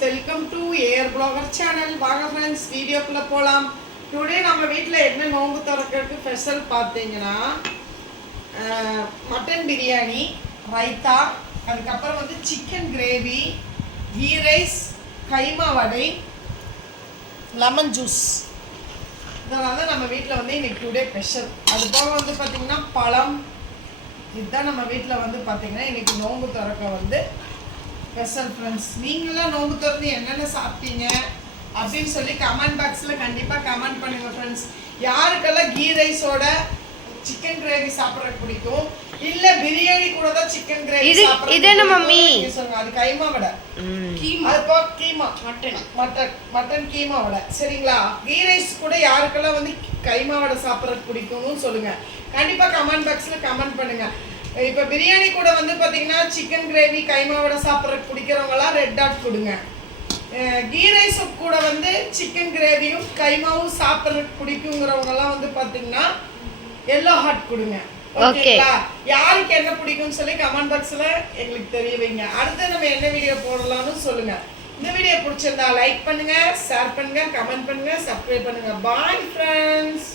Welcome to air blogger channel வாங்க friends வீடியோக்குள்ளே போகலாம் டுடே நம்ம வீட்டில் என்ன நோம்பு திறக்கிறதுக்கு ஸ்பெஷல் பார்த்தீங்கன்னா மட்டன் பிரியாணி ரைத்தா அதுக்கப்புறம் வந்து chicken gravy ghee rice keema vada lemon juice இதெல்லாம் தான் நம்ம வீட்டில் வந்து இன்னைக்கு டுடே ஸ்பெஷல் அது போக வந்து பார்த்திங்கன்னா பழம். இதுதான் நம்ம வீட்டில் வந்து பார்த்தீங்கன்னா இன்னைக்கு நோம்பு திறக்க வந்து ஸ்பெஷல் ஃப்ரெண்ட்ஸ் நீங்களாம் நோன்பு திறந்து என்னென்ன சாப்பிட்டீங்க அப்படின்னு சொல்லி கமெண்ட் பாக்ஸில் கண்டிப்பாக கமெண்ட் பண்ணுங்க ஃப்ரெண்ட்ஸ் யாருக்கெல்லாம் கீ ரைஸோட சிக்கன் கிரேவி சாப்பிட்றதுக்கு பிடிக்கும்? இல்ல பிரியாணி கூட தான் சிக்கன் கிரேவி இது- இது என்ன மம்மி? சொல்லுங்க. அது கைமா வடை. கீமா அது போ keema. Mutton. Mutton mutton keema vada. சரிங்களா? கீ ரைஸ் கூட யாருக்கெல்லாம் வந்து கைமா வடை சாப்பிட்றதுக்கு பிடிக்கும்னு சொல்லுங்க. கண்டிப்பா கமெண்ட் பாக்ஸ்ல கமெண்ட் பண்ணுங்க. இப்ப பிரியாணி கூட வந்து பாத்தீங்கன்னா சிக்கன் கிரேவி கைமா வடை சாப்பிட்றதுக்கு பிடிக்கிறவங்கலாம் ரெட் டாட் கொடுங்க. கீ ரைஸ் கூட வந்து சிக்கன் கிரேவியும் கைமாவும் சாப்பிட்றதுக்கு பிடிக்குங்கிறவங்கலாம் வந்து பாத்தீங்கன்னா எல்லோ ஹார்ட் கொடுங்க. ஓகேங்களா? யாருக்கு என்ன பிடிக்கும்னு சொல்லி கமெண்ட் பாக்ஸ்ல எங்களுக்கு தெரிய வைங்க. அடுத்து நம்ம என்ன வீடியோ போடலாம்னு சொல்லுங்க. இந்த வீடியோ பிடிச்சிருந்தா லைக் பண்ணுங்க ஷேர் பண்ணுங்க கமெண்ட் பண்ணுங்க சப்ஸ்கிரைப் பண்ணுங்க. Bye friends